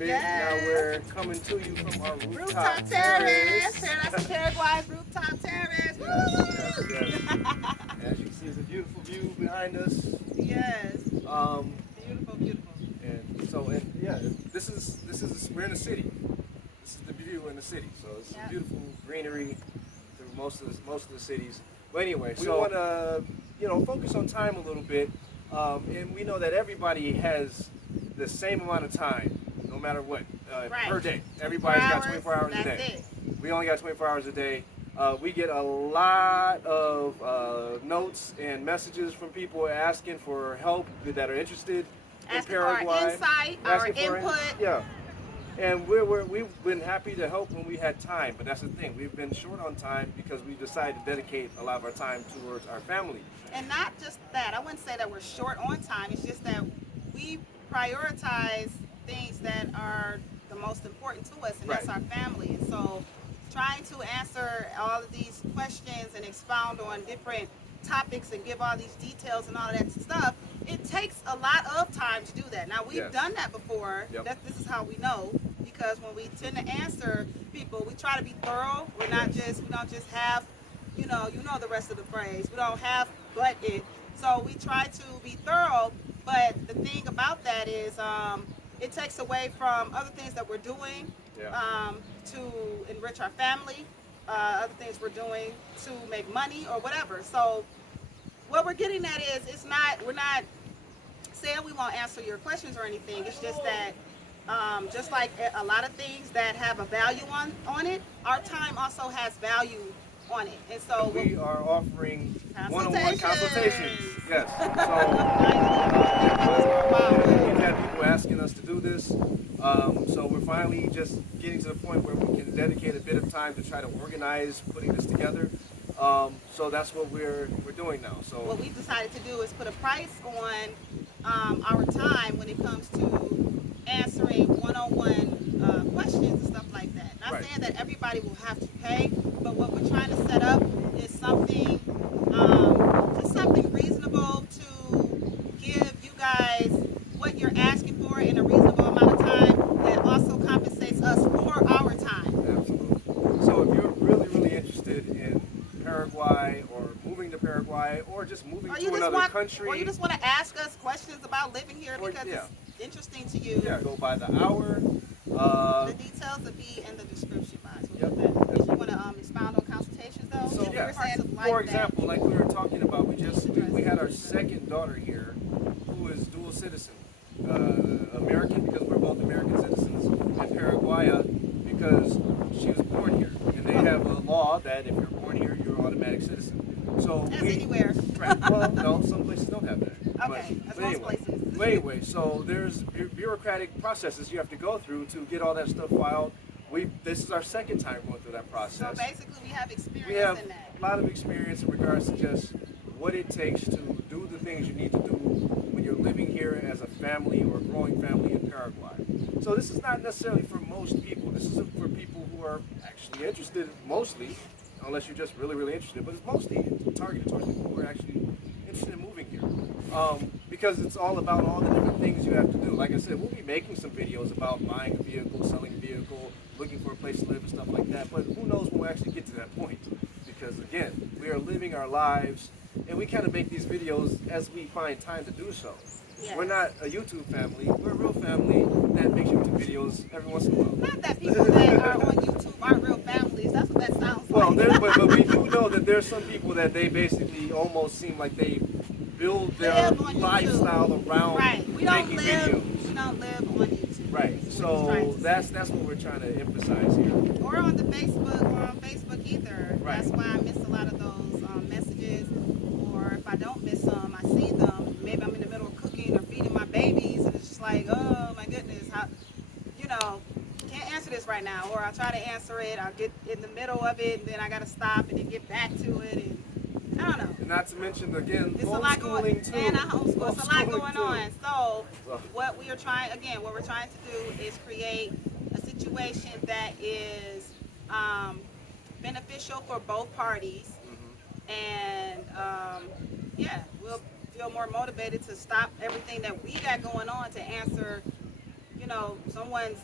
Yes. Now we're coming to you from our rooftop terrace. Paraguay's rooftop terrace. Yes. As you can see, it's a beautiful view behind us. Yes. Beautiful, beautiful. We're in the city. This is the view in the city. So it's beautiful greenery through most of the cities. But anyway, we want to focus on time a little bit, and we know that everybody has the same amount of time, no matter what, per day. Everybody's got 24 hours a day. We only got 24 hours a day. We get a lot of notes and messages from people asking for help that are interested in Paraguay. Our insight, our input. Yeah. And we've been happy to help when we had time, but that's the thing. We've been short on time because we decided to dedicate a lot of our time towards our family. And not just that. I wouldn't say that we're short on time. It's just that we prioritize things that are the most important to us, and that's our family. And so trying to answer all of these questions and expound on different topics and give all these details and all of that stuff, it takes a lot of time to do that. Now, we've done that before. This is how we know, because when we tend to answer people, we try to be thorough. We don't just have, you know the rest of the phrase. We don't have but it. So we try to be thorough, but the thing about that is it takes away from other things that we're doing to enrich our family, other things we're doing to make money or whatever. So what we're getting at is we're not saying we won't answer your questions or anything. It's just that just like a lot of things that have a value on it, our time also has value on it. And so we are offering one-on-one consultations. Yes. So we've had people asking us to do this. So we're finally just getting to the point where we can dedicate a bit of time to try to organize putting this together. So that's what we're doing now. So what we've decided to do is put a price on our time when it comes to answering one-on-one questions and stuff like that. Not saying that everybody will have to pay, but what we're trying to set up is something, just something reasonable to give you guys what you're asking for in a reasonable amount of time that also compensates us for our time. Absolutely. So if you're really interested in Paraguay or moving to Paraguay or just moving to another country, or you just want to ask us questions about living here because it's interesting to you, go by the hour. The details will be in the description box. If you want to expound on consultations though, so for example, like we were talking about, we had our second daughter here who is dual citizen, American because we're both American citizens, and Paraguayan because she was born here, and they have a law that if you're born here, you're an automatic citizen. So anywhere. Right. Well, no, some places don't have that. Okay, that's most places. But anyway, so there's bureaucratic processes you have to go through to get all that stuff filed. This is our second time going through that process. So basically, we have experience in that. We have a lot of experience in regards to just what it takes to do the things you need to do when you're living here as a family or a growing family in Paraguay. So this is not necessarily for most people. This is for people who are actually interested, mostly, unless you're just really interested, but it's mostly targeted towards people who are actually interested in moving here. Because it's all about all the different things you have to do. Like I said, we'll be making some videos about buying a vehicle, selling a vehicle, looking for a place to live and stuff like that, but who knows when we'll actually get to that point. Because again, we are living our lives, and we kind of make these videos as we find time to do so. We're not a YouTube family, we're a real family that makes YouTube videos every once in a while. Not that people that are on YouTube aren't real families, that's what that sounds like. Well, but we do know that there's some people that they basically almost seem like they build their lifestyle around making videos. We don't live on YouTube. Right, so that's what we're trying to emphasize here. Or on Facebook either. Right. That's why I miss a lot of those messages, or if I don't miss them, I see them. Maybe I'm in the middle of cooking or feeding my babies, and it's just like, oh my goodness, can't answer this right now. Or I'll try to answer it, I'll get in the middle of it, and then I gotta stop and then get back to it, and I don't know. And not to mention, again, it's a lot going too. And I homeschool. It's a lot going on. So what we're trying to do is create a situation that is beneficial for both parties, and we'll feel more motivated to stop everything that we got going on to answer you know, someone's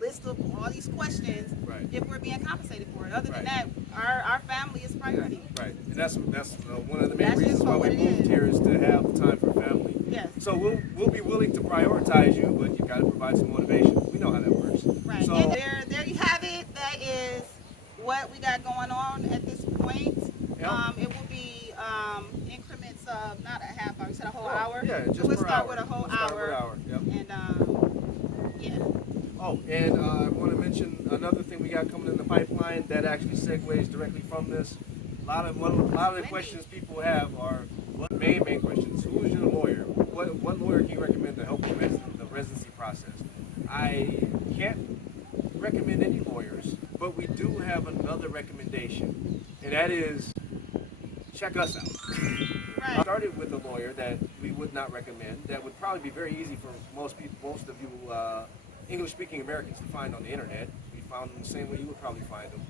list of all these questions, Right. if we're being compensated for it. Other than Right. that, our family is priority. Right, and that's one of the main That's reasons just why we what it moved is. here is to have time for family. Yes. So we'll be willing to prioritize you, but you got to provide some motivation. We know how that works. Right. So And there you have it. That is what we got going on at this point. Yep. It will be increments of not a half hour. You said a whole Oh, hour. yeah, just so we'll per start hour. with a whole We'll start with hour. an hour. Yep. And yeah. Oh, and I want to mention another thing we got coming in the pipeline that actually segues directly from this. A lot of the questions people have are main questions. Who is your lawyer? What lawyer can you recommend to help the residency process? I can't recommend any lawyers, but we do have another recommendation, and that is check us out. I Right. started with a lawyer that we would not recommend. That would probably be very easy for most people, most of you English-speaking Americans to find on the internet. We found them the same way you would probably find them.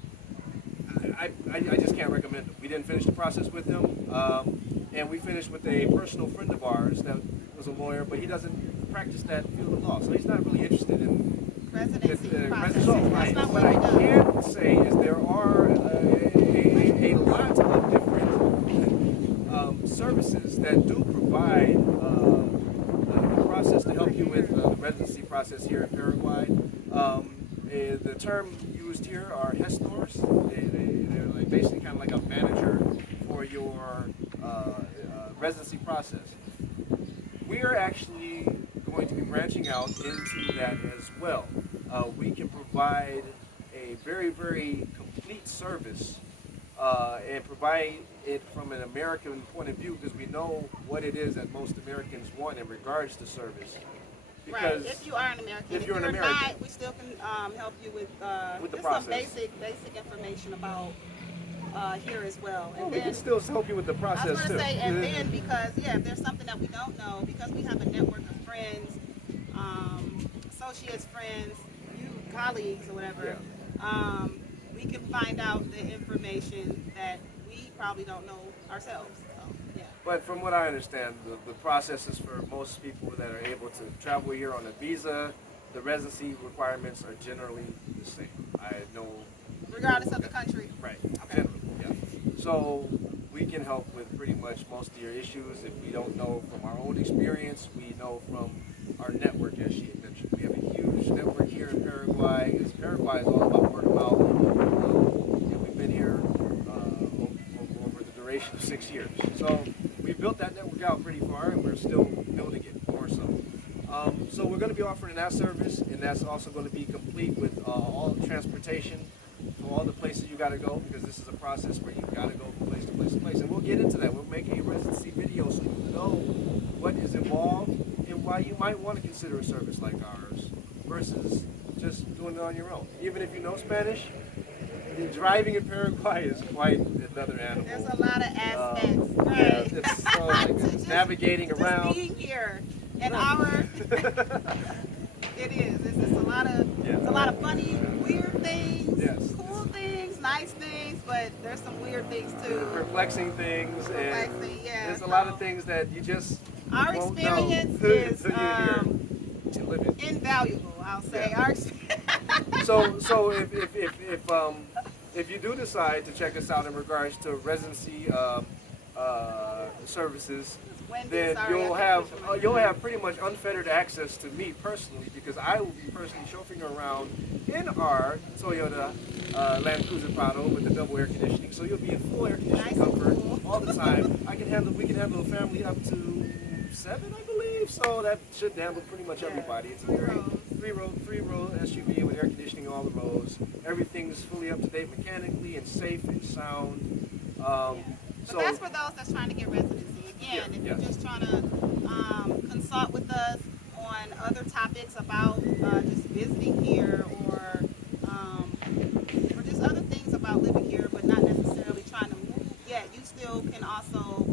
I just can't recommend them. We didn't finish the process with him, and we finished with a personal friend of ours that was a lawyer, but he doesn't practice that field of law, so he's not really interested in Residency the process. so, That's right. not What what I we do. can say is there are a lot of different services that do provide the process to help you with the residency process here in Paraguay. The term used here are gestors. They're like basically kind of like a manager for your residency process. We are actually going to be branching out into that as well. We can provide a very, very complete service and provide it from an American point of view because we know what it is that most Americans want in regards to service. Right. If you are an American, if you're an you're American, not, we still can help you with the just process. some basic information about here as well. And Well, we then can still help you with the I process was going too. to say, and then because if there's something that we don't know, because we have a network of friends, associates, friends, you colleagues or whatever, we can find out the information that we probably don't know ourselves. So, yeah. But from what I understand, the processes for most people that are able to travel here on a visa, the residency requirements are generally the same. I know. Regardless of the country. Right. Okay. Generally, yeah. So we can help with pretty much most of your issues. If we don't know from our own experience, we know from our network, as she had mentioned. We have a huge network here in Paraguay. Because Paraguay is all about word of mouth. We've been here over the duration of 6 years. So we built that network out pretty far, and we're still building it more so. So we're going to be offering that service, and that's also going to be complete with all transportation for all the places you got to go, because this is a process where you got to go from place to place to place. And we'll get into that. We'll make a residency video so you know what is involved and why you might want to consider a service like ours versus just doing it on your own. Even if you know Spanish, driving in Paraguay is quite another animal. There's a lot of aspects, right? Yeah, it's so like Just navigating around. being here, and it is. It's just a lot of, Yeah. it's a lot of funny, weird things, Yes. cool things, nice things, but there's some weird things too. Perplexing things, and Perplexing, yeah, there's a lot of so things that you just Our won't experience know is until you're here and live it. invaluable, I'll say. Yeah. Our experience. So if you do decide to check us out in regards to residency services, Wendy, then sorry, you'll I have can't push you'll have pretty much unfettered access to me personally, because I will be personally chauffeuring around in our Toyota Land Cruiser Prado with the double air conditioning. So you'll be in full air conditioning Nice and comfort cool. all the time. We can handle a family up to 7, I believe. So that should handle pretty much Yeah. everybody. It's a Three very rows. three-row SUV with air conditioning all the rows. Everything's fully up to date mechanically and safe and sound. But So that's for those that's trying to get residency. Again, if you're just trying to consult with us on other topics about just visiting here or just other things about living here, but not necessarily trying to move yet, you still can also,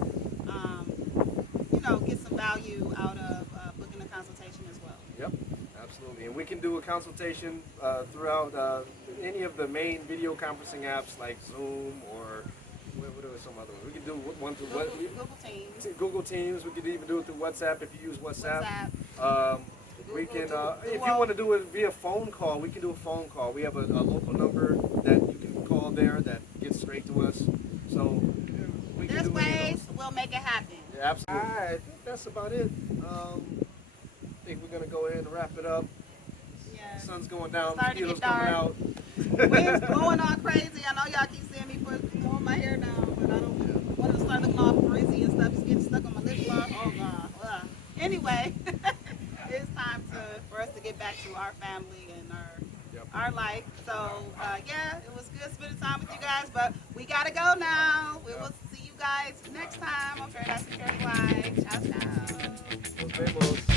get some value out of booking a consultation as well. Yep, absolutely. And we can do a consultation throughout any of the main video conferencing apps like Zoom or what are some other ones? We can do one through Google Teams, Google Teams. We could even do it through WhatsApp if you use WhatsApp. We can, if you want to do it via phone call, we can do a phone call. We have a local number that you can call there that gets straight to us. So we can There's do ways, we'll make it happen. Yeah, absolutely. All right, I think that's about it. I think we're gonna go ahead and wrap it up. Yeah. Sun's going down, Starting to mosquitoes get coming dark. out. Wind's blowing all crazy. I know y'all keep seeing me pulling my hair down, but I don't want it to start looking all frizzy and stuff. It's getting stuck on my lip gloss. Oh God. Ugh. Anyway, it's time for us to get back to our family and our life. So yeah, it was good spending time with you guys, but we gotta go now. We will see you guys next time on Paradise in Paraguay. Ciao, ciao. Nos vemos.